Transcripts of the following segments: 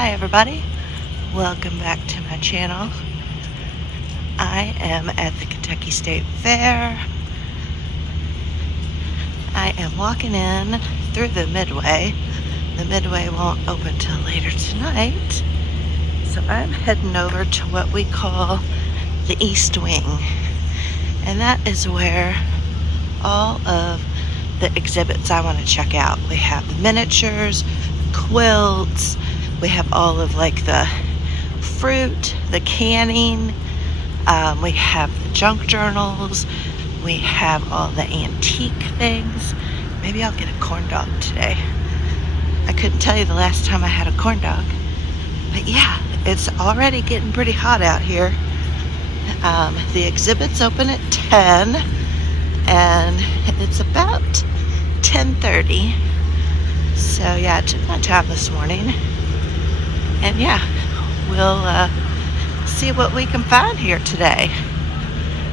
Hi everybody, welcome back to my channel. I am at the Kentucky State Fair. I am walking in through the Midway. The Midway won't open till later tonight, so I'm heading over to what we call the East Wing, and that is where all of the exhibits I want to check out. We have the miniatures, quilts, we have all of like the fruit, the canning, we have the junk journals, we have all the antique things. Maybe I'll get a corn dog today. I couldn't tell you the last time I had a corn dog, but yeah, it's already getting pretty hot out here. The exhibits open at 10 and it's about 10:30. So yeah, I took my time this morning, and yeah, we'll see what we can find here today.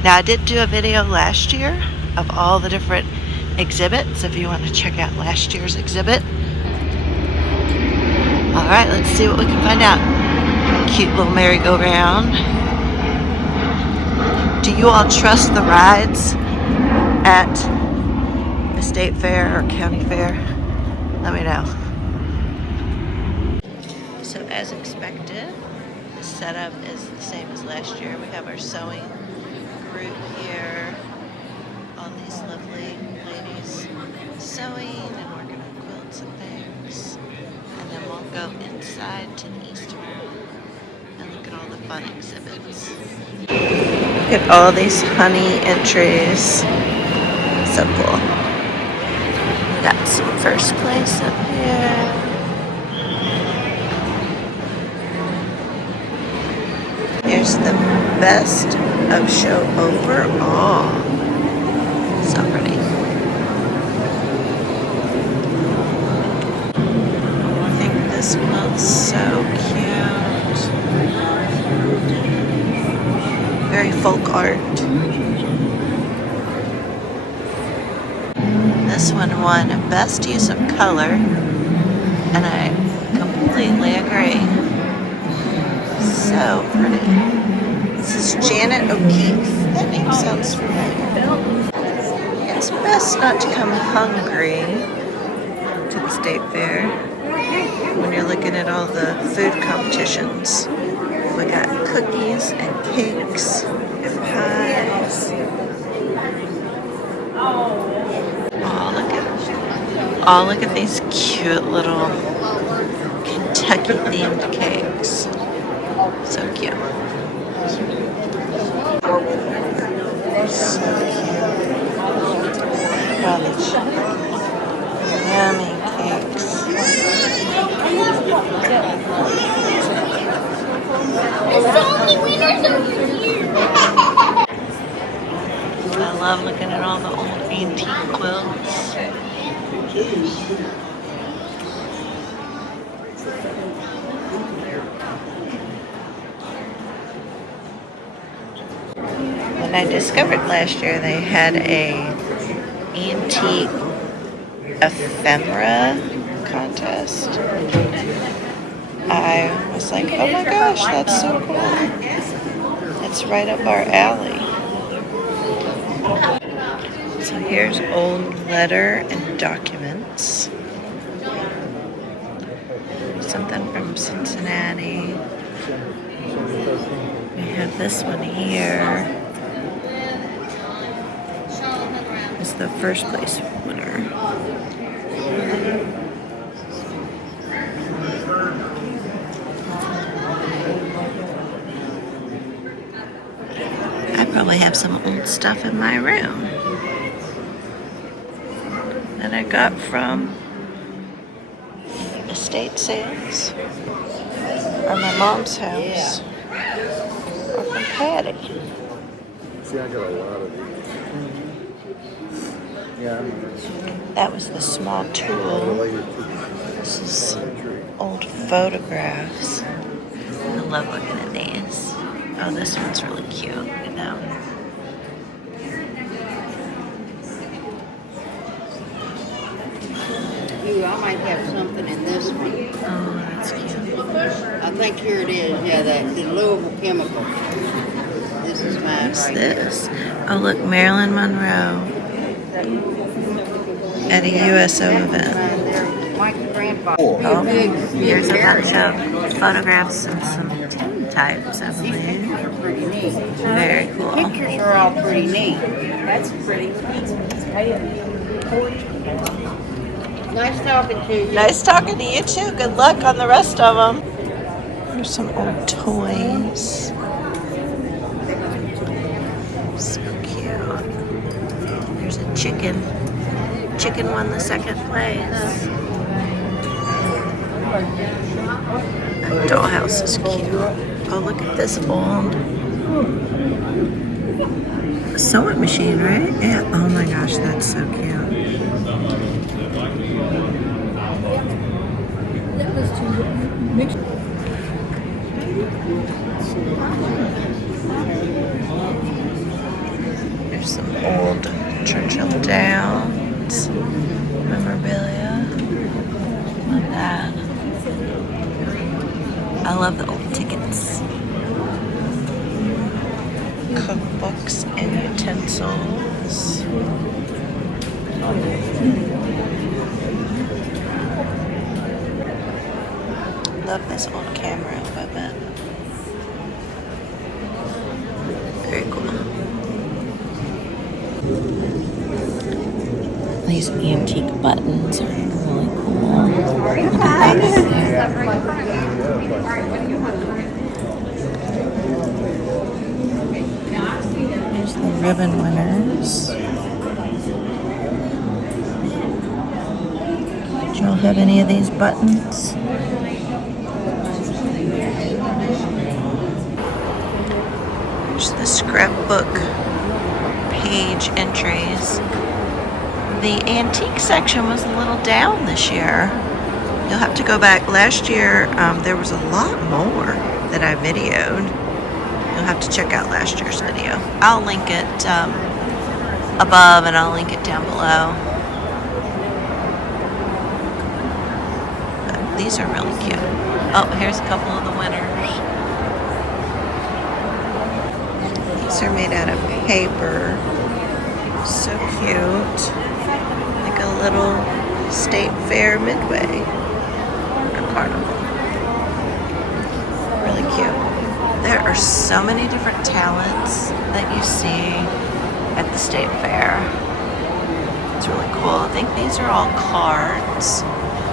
Now, I did do a video last year of all the different exhibits if you want to check out last year's exhibit. Alright, let's see what we can find out. Cute little merry-go-round. Do you all trust the rides at a state fair or county fair? Let me know. So as expected, the setup is the same as last year. We have our sewing group here. All these lovely ladies sewing and working on quilts and things. And then we'll go inside to the East Room and look at all the fun exhibits. Look at all these honey entries. So cool. We got some first place up here. Here's the best of show overall. So pretty. I think this quilt's so cute. Very folk art. This one won Best Use of Color, and I completely agree. So pretty. This is Janet O'Keefe. That name sounds familiar. It's best not to come hungry to the state fair when you're looking at all the food competitions. We got cookies and cakes and pies. Oh, look at these cute little Kentucky themed cakes. So cute. So cute. All these yummy cakes. I love looking at all the old antique quilts. When I discovered last year they had a antique ephemera contest, I was like, oh my gosh, that's so cool. It's right up our alley. So here's old letter and documents. Something from Cincinnati. We have this one here. It's the first place winner. I probably have some old stuff in my room that I got from estate sales or my mom's house or from Patty. See, I got a lot of these. Yeah. That was the small tool. This is old photographs. I love looking at these. Oh, this one's really cute. Look at that one. might have something in this one. Oh, that's cute. I think here it is. Yeah, the Louisville chemical. This is mine What's right this? Oh, look, Marilyn Monroe at a USO here. event. There, Mike's grandfather. Oh, Big here's a bunch carrot. of photographs and some tintypes, I These believe. pictures are pretty neat. Very cool. Pictures are all pretty neat. That's pretty. Nice talking to you. Nice talking to you too. Good luck on the rest of them. There's some old toys. So cute. There's a chicken. Chicken won the second place. That dollhouse is cute. Oh, look at this old sewing machine, right? Yeah. Oh my gosh, that's so cute. There's some old Churchill Downs memorabilia. Look at that. I love the old tickets. Cookbooks and utensils. Love this old camera equipment. Very cool. These antique buttons are really cool. Look at that. Here's the ribbon winners. Do y'all have any of these buttons? Here's the scrapbook page entries. The antique section was a little down this year. You'll have to go back. Last year, there was a lot more that I videoed. You'll have to check out last year's video. I'll link it above and I'll link it down below. But these are really cute. Oh, here's a couple of the winners. These are made out of paper. So cute. Like a little state fair midway. A carnival. Really cute. There are so many different talents that you see at the state fair. It's really cool. I think these are all cards.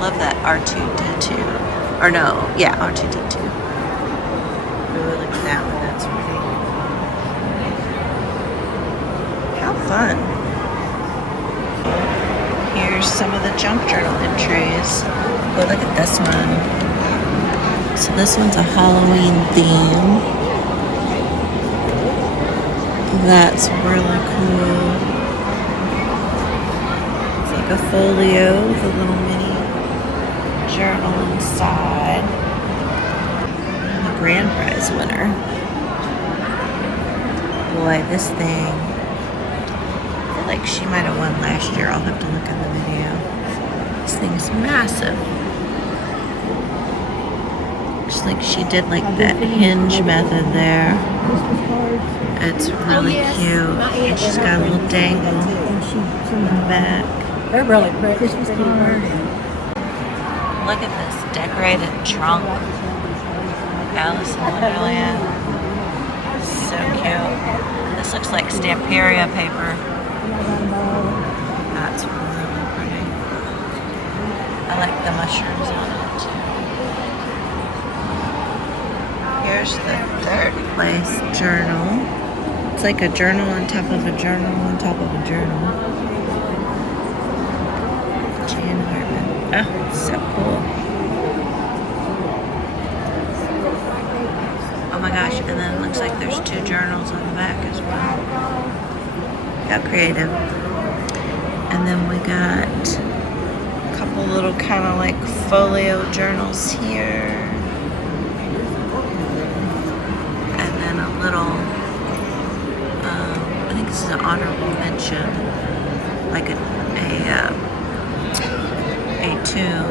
Love that R2D2. Or no, yeah, R2D2. Ooh, look at that one. That's pretty. How fun. Here's some of the junk journal entries. Oh, look at this one. So this one's a Halloween theme. That's really cool. It's like a folio with a little mini journal inside. The grand prize winner. Boy, this thing. I feel like she might have won last year. I'll have to look at the video. This thing is massive. Looks like she did like that hinge method there. It's really cute. And she's got a little dangle in the back. They're really pretty. Christmas card. Look at this decorated trunk. Alice in Wonderland. So cute. This looks like Stamperia paper. That's really pretty. I like the mushrooms on it too. Here's the third place journal. It's like a journal on top of a journal on top of a journal. Jan Hartman. Oh, it's so cool. Oh my gosh, and then it looks like there's two journals on the back as well. How creative. And then we got a couple little kind of like folio journals here. And then a little, I think this is an honorable mention, like a tomb.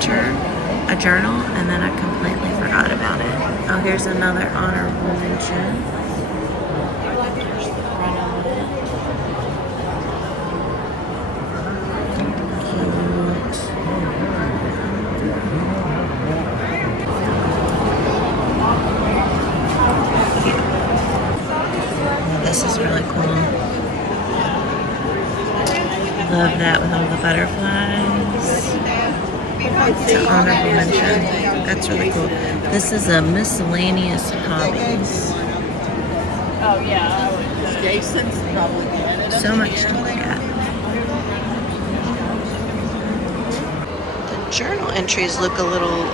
enter a journal, and then I completely forgot about it. Oh, here's another honorable mention. There's the front of it. Cute. This is really cool. Love that with all the butterflies. It's an honorable mention. That's really cool. This is a miscellaneous hobbies. Oh, yeah. Jason's probably getting it. So much to look at. The journal entries look a little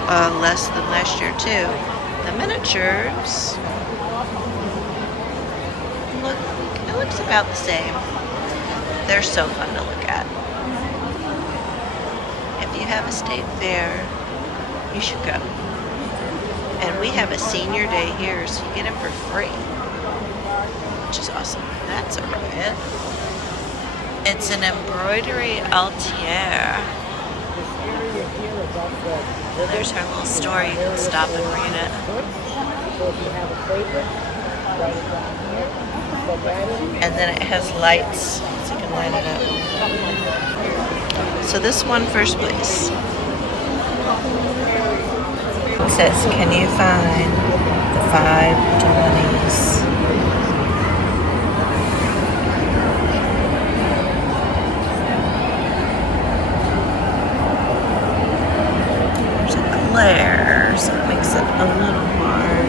less than last year too. The miniatures it looks about the same. They're so fun to look at. If you have a state fair, you should go. And we have a senior day here, so you get them for free, which is awesome. That's a riot. It's an embroidery altiere. And there's her little story. You can stop and read it. And then it has lights, so you can light it up. So this won first place. It says, can you find the 520s? There's a glare, so it makes it a little hard.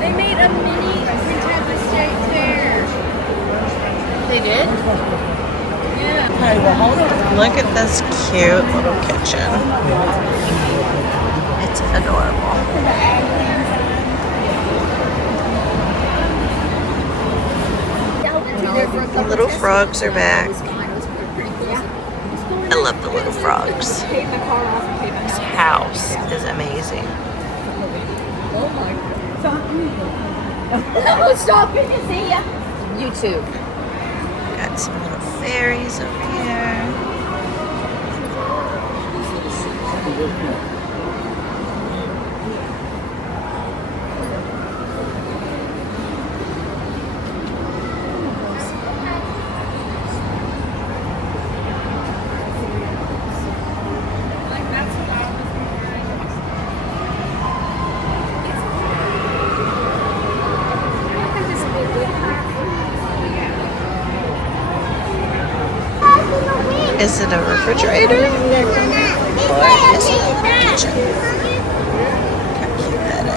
They made a mini Kentucky State Fair. They did? Yeah. Okay, well, hold on. Look at this cute little kitchen. It's adorable. The little frogs are back. I love the little frogs. This house is amazing. Oh, stop. Good to see ya. You too. Got some little fairies over here. Is it a refrigerator? Or is it a kitchen? Look how cute that is.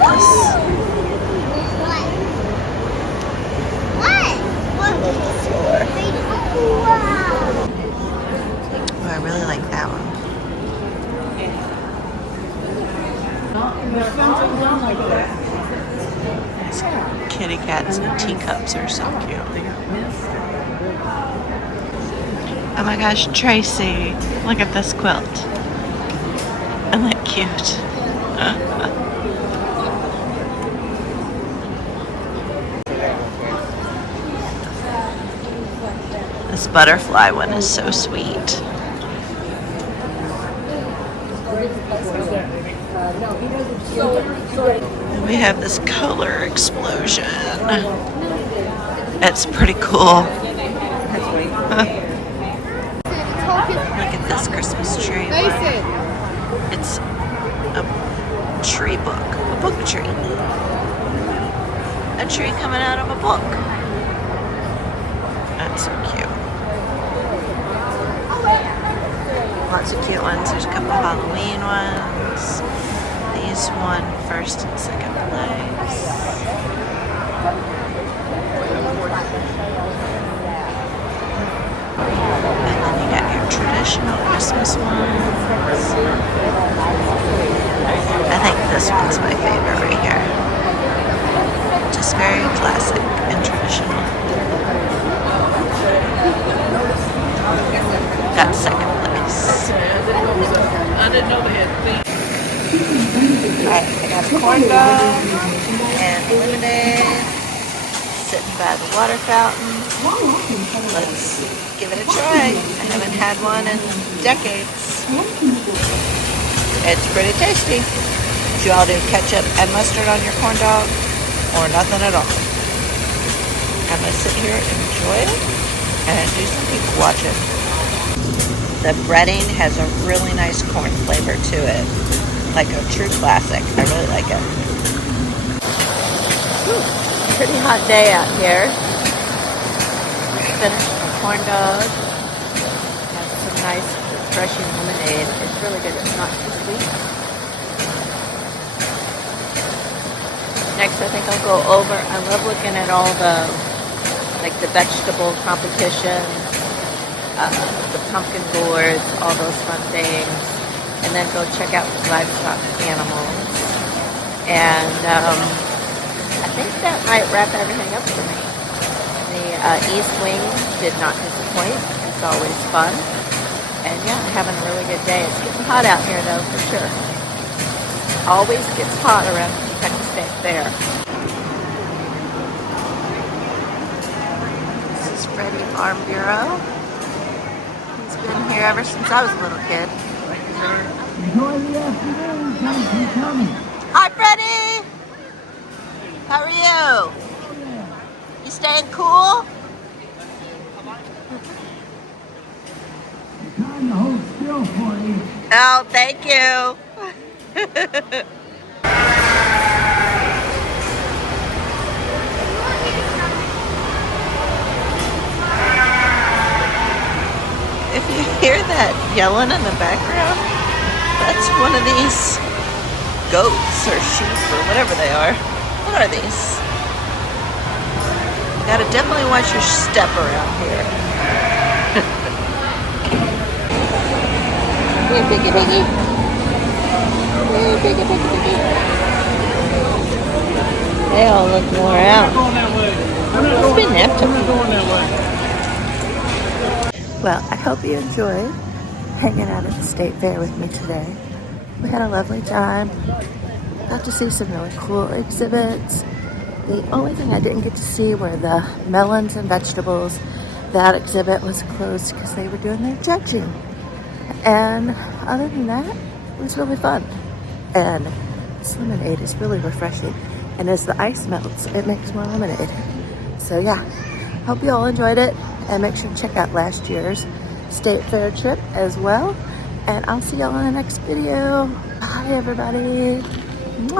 Little floor. Oh, I really like that one. These kitty cats and teacups are so cute. Oh my gosh, Tracy, look at this quilt. Isn't that cute? This butterfly one is so sweet. And we have this color explosion. It's pretty cool. Look at this Christmas tree. It's a tree book, a book tree. A tree coming out of a book. That's so cute. Lots of cute ones. There's a couple of Halloween ones. These won first and second place. And then you got your traditional Christmas ones. I think this one's my favorite right here. Just very classic and traditional. Got second place. I didn't know they had feet. Alright, I got a corn dog and lemonade, sitting by the water fountain. Let's give it a try. I haven't had one in decades. It's pretty tasty. Do you all do ketchup and mustard on your corn dog or nothing at all? I'm gonna sit here and enjoy it and do some people watching. The breading has a really nice corn flavor to it, like a true classic. I really like it. Whew, pretty hot day out here. Finished my corn dog. Got some nice refreshing lemonade. It's really good. It's not too sweet. Next, I think I'll go over. I love looking at all the vegetable competition, the pumpkin boards, all those fun things, and then go check out the livestock animals. And I think that might wrap everything up for me. The East Wing did not disappoint. It's always fun. And yeah, I'm having a really good day. It's getting hot out here though, for sure. Always gets hot around the Kentucky State Fair. This is Freddie Farm Bureau. He's been here ever since I was a little kid. Enjoy the afternoon. Thanks for coming. Hi, Freddie. How are you? You staying cool? Time to hold still for you. Oh, thank you. If you hear that yelling in the background, that's one of these goats or sheep or whatever they are. What are these? You gotta definitely watch your step around here. Here, piggy, piggy. Here, piggy, piggy, piggy. They all look wore out. It's been nap time. Well, I hope you enjoyed hanging out at the State Fair with me today. We had a lovely time. Got to see some really cool exhibits. The only thing I didn't get to see were the melons and vegetables. That exhibit was closed because they were doing their judging. And other than that, it was really fun. And this lemonade is really refreshing. And as the ice melts, it makes more lemonade. So yeah, hope you all enjoyed it. And make sure to check out last year's State Fair trip as well. And I'll see y'all in the next video. Bye, everybody. Mwah.